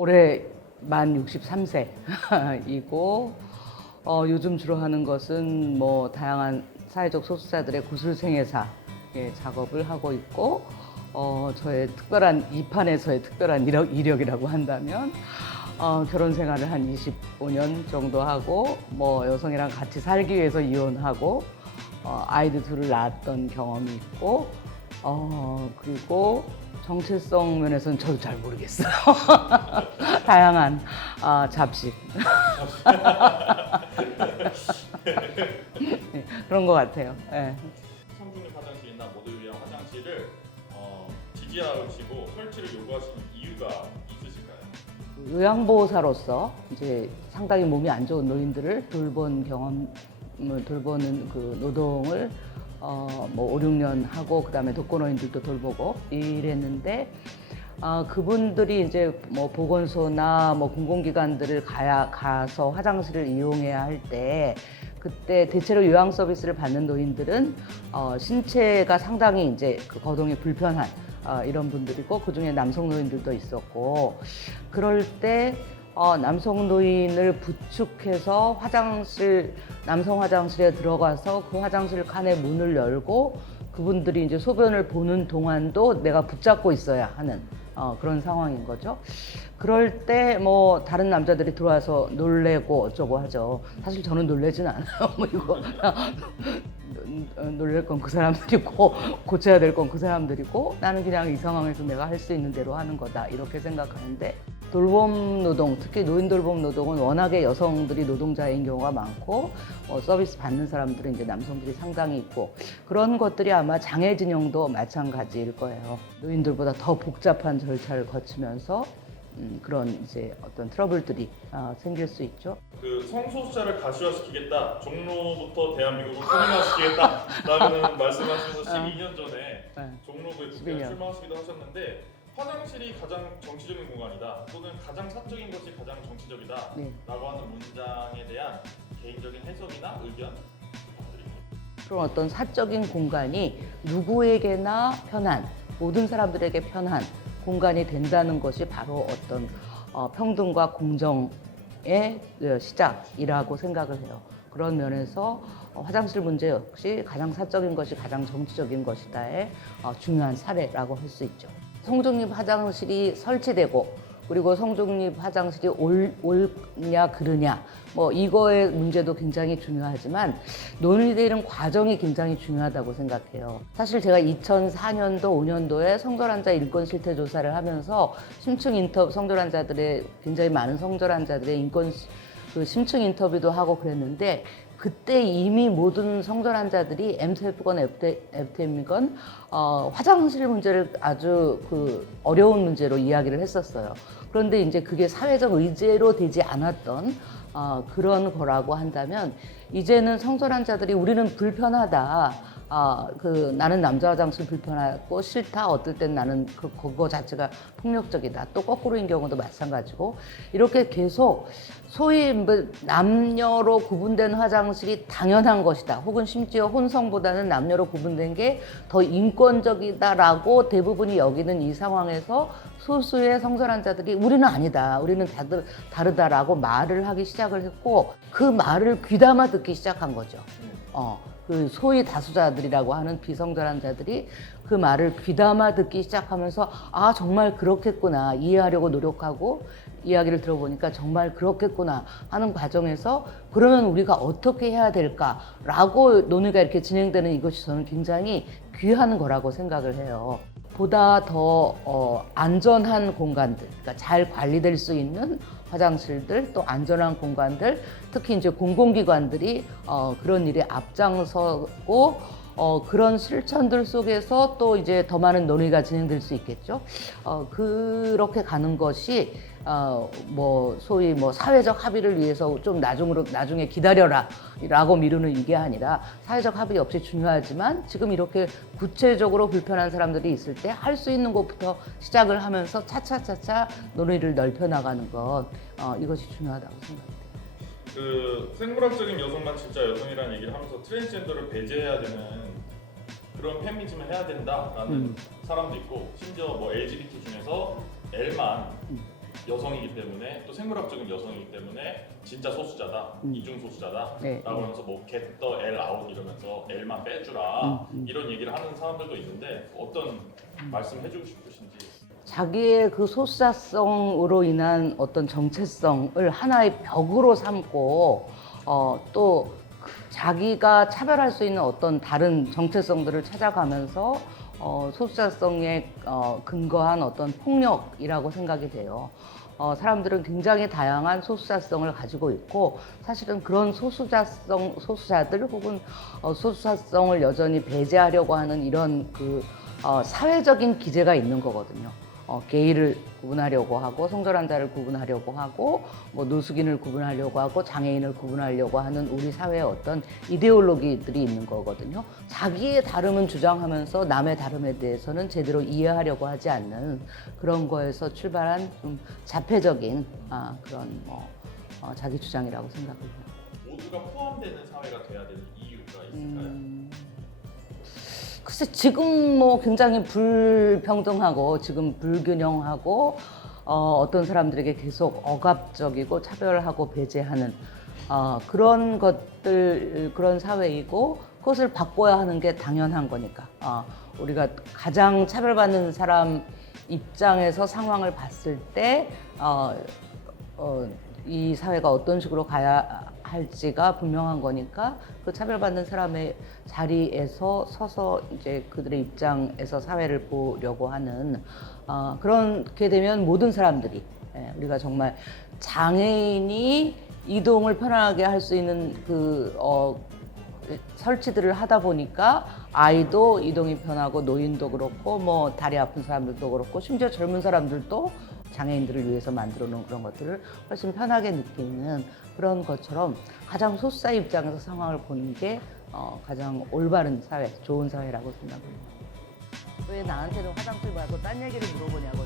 올해 만 63세이고 요즘 주로 하는 것은 뭐 다양한 사회적 소수자들의 구슬생애사 작업을 하고 있고 저의 특별한 이 판에서의 특별한 이력이라고 한다면 결혼 생활을 한 25년 정도 하고 뭐 여성이랑 같이 살기 위해서 이혼하고 아이들 둘을 낳았던 경험이 있고 그리고 정체성 면에서는 저도 잘 모르겠어요. 다양한 잡식 네, 그런 것 같아요. 네. 성중립 화장실이나 모두를 위한 화장실을 지지하시고 설치를 요구하시는 이유가 있으실까요? 요양보호사로서 이제 상당히 몸이 안 좋은 노인들을 돌보는 그 노동을 뭐 5, 6년 하고 그다음에 독거노인들도 돌보고 이랬는데 그분들이 이제 뭐 보건소나 뭐 공공기관들을 가서 화장실을 이용해야 할 때 그때 대체로 요양 서비스를 받는 노인들은 신체가 상당히 이제 그 거동이 불편한 이런 분들이고 그중에 남성 노인들도 있었고 그럴 때 남성 노인을 부축해서 남성 화장실에 들어가서 그 화장실 칸의 문을 열고 그분들이 이제 소변을 보는 동안도 내가 붙잡고 있어야 하는 그런 상황인 거죠. 그럴 때 뭐 다른 남자들이 들어와서 놀래고 어쩌고 하죠. 사실 저는 놀래진 않아요. 뭐 이거 놀랄 건 그 사람들이고 고쳐야 될 건 그 사람들이고 나는 그냥 이 상황에서 내가 할 수 있는 대로 하는 거다 이렇게 생각하는데 돌봄 노동, 특히 노인 돌봄 노동은 워낙에 여성들이 노동자인 경우가 많고 서비스 받는 사람들은 이제 남성들이 상당히 있고 그런 것들이 아마 장애 진영도 마찬가지일 거예요. 노인들보다 더 복잡한 절차를 거치면서 그런 이제 어떤 트러블들이 생길 수 있죠. 그 성소수자를 가시화시키겠다, 종로부터 대한민국을 통일화시키겠다라는 말씀하시면서 12년 전에 네. 종로구에 12년. 출마하시기도 하셨는데 화장실이 가장 정치적인 공간이다 또는 가장 사적인 것이 가장 정치적이다 네. 라고 하는 문장에 대한 개인적인 해석이나 의견 부탁드립니다. 그런 어떤 사적인 공간이 누구에게나 편한, 모든 사람들에게 편한 공간이 된다는 것이 바로 어떤 평등과 공정의 시작이라고 생각을 해요. 그런 면에서 화장실 문제 역시 가장 사적인 것이 가장 정치적인 것이다의 중요한 사례라고 할 수 있죠. 성중립 화장실이 설치되고 그리고 성중립 화장실이 옳냐 그르냐 뭐 이거의 문제도 굉장히 중요하지만 논의되는 과정이 굉장히 중요하다고 생각해요. 사실 제가 2004년도 5년도에 성절환자 인권 실태 조사를 하면서 심층 인터뷰 성절환자들의 굉장히 많은 성절환자들의 인권 그 심층 인터뷰도 하고 그랬는데 그때 이미 모든 성절환자들이 MTF건 FTM이건 화장실 문제를 아주 그 어려운 문제로 이야기를 했었어요. 그런데 이제 그게 사회적 의제로 되지 않았던 그런 거라고 한다면 이제는 성절환자들이 우리는 불편하다. 나는 남자 화장실 불편하고 싫다. 어떨 땐 나는 그거 자체가 폭력적이다. 또 거꾸로인 경우도 마찬가지고 이렇게 계속 소위 남녀로 구분된 화장실이 당연한 것이다. 혹은 심지어 혼성보다는 남녀로 구분된 게 더 인권적이다라고 대부분이 여기는 이 상황에서 소수의 성절환자들이 우리는 아니다. 우리는 다들 다르다라고 말을 하기 시작을 했고 그 말을 귀담아 듣기 시작한 거죠. 그 소위 다수자들이라고 하는 비성절환자들이 그 말을 귀담아 듣기 시작하면서 정말 그렇겠구나 이해하려고 노력하고 이야기를 들어보니까 정말 그렇겠구나 하는 과정에서 그러면 우리가 어떻게 해야 될까라고 논의가 이렇게 진행되는 이것이 저는 굉장히 귀한 거라고 생각을 해요. 보다 더 안전한 공간들, 그러니까 잘 관리될 수 있는 화장실들, 또 안전한 공간들, 특히 이제 공공기관들이 그런 일에 앞장서고 그런 실천들 속에서 또 이제 더 많은 논의가 진행될 수 있겠죠. 그렇게 가는 것이 뭐 소위 뭐 사회적 합의를 위해서 좀 나중에 기다려라라고 미루는 이게 아니라 사회적 합의 역시 중요하지만 지금 이렇게 구체적으로 불편한 사람들이 있을 때 할 수 있는 것부터 시작을 하면서 차차차차 논의를 넓혀 나가는 것 이것이 중요하다고 생각합니다. 그 생물학적인 여성만 진짜 여성이라는 얘기를 하면서 트랜스젠더를 배제해야 되는 그런 페미니즘을 해야 된다라는 사람도 있고 심지어 뭐 LGBT 중에서 L만 여성이기 때문에 또 생물학적인 여성이기 때문에 진짜 소수자다, 이중 소수자다 네. 라고 하면서 뭐 get the L out 이러면서 L만 빼주라 이런 얘기를 하는 사람들도 있는데 어떤 말씀 해주고 싶으신지. 자기의 그 소수자성으로 인한 어떤 정체성을 하나의 벽으로 삼고 또 자기가 차별할 수 있는 어떤 다른 정체성들을 찾아가면서 소수자성에 근거한 어떤 폭력이라고 생각이 돼요. 사람들은 굉장히 다양한 소수자성을 가지고 있고 사실은 그런 소수자들 혹은 소수자성을 여전히 배제하려고 하는 이런 그 사회적인 기제가 있는 거거든요. 게이를 구분하려고 하고 성전환자를 구분하려고 하고 뭐 노숙인을 구분하려고 하고 장애인을 구분하려고 하는 우리 사회의 어떤 이데올로기들이 있는 거거든요. 자기의 다름은 주장하면서 남의 다름에 대해서는 제대로 이해하려고 하지 않는 그런 거에서 출발한 좀 자폐적인 그런 자기 주장이라고 생각합니다. 모두가 포함되는 사회가 돼야 되는 이유가 있을까요? 글쎄 지금 뭐 굉장히 불평등하고 지금 불균형하고 어떤 사람들에게 계속 억압적이고 차별하고 배제하는 그런 것들 그런 사회이고 그것을 바꿔야 하는 게 당연한 거니까 우리가 가장 차별받는 사람 입장에서 상황을 봤을 때 이 사회가 어떤 식으로 가야 할지가 분명한 거니까 그 차별받는 사람의 자리에서 서서 이제 그들의 입장에서 사회를 보려고 하는 그렇게 되면 모든 사람들이 우리가 정말 장애인이 이동을 편하게 할 수 있는 그 설치들을 하다 보니까 아이도 이동이 편하고 노인도 그렇고 뭐 다리 아픈 사람들도 그렇고 심지어 젊은 사람들도 장애인들을 위해서 만들어 놓은 그런 것들을 훨씬 편하게 느끼는 그런 것처럼 가장 소수자 입장에서 상황을 보는 게 가장 올바른 사회, 좋은 사회라고 생각합니다. 왜 나한테는 화장실 말고 딴 얘기를 물어보냐고.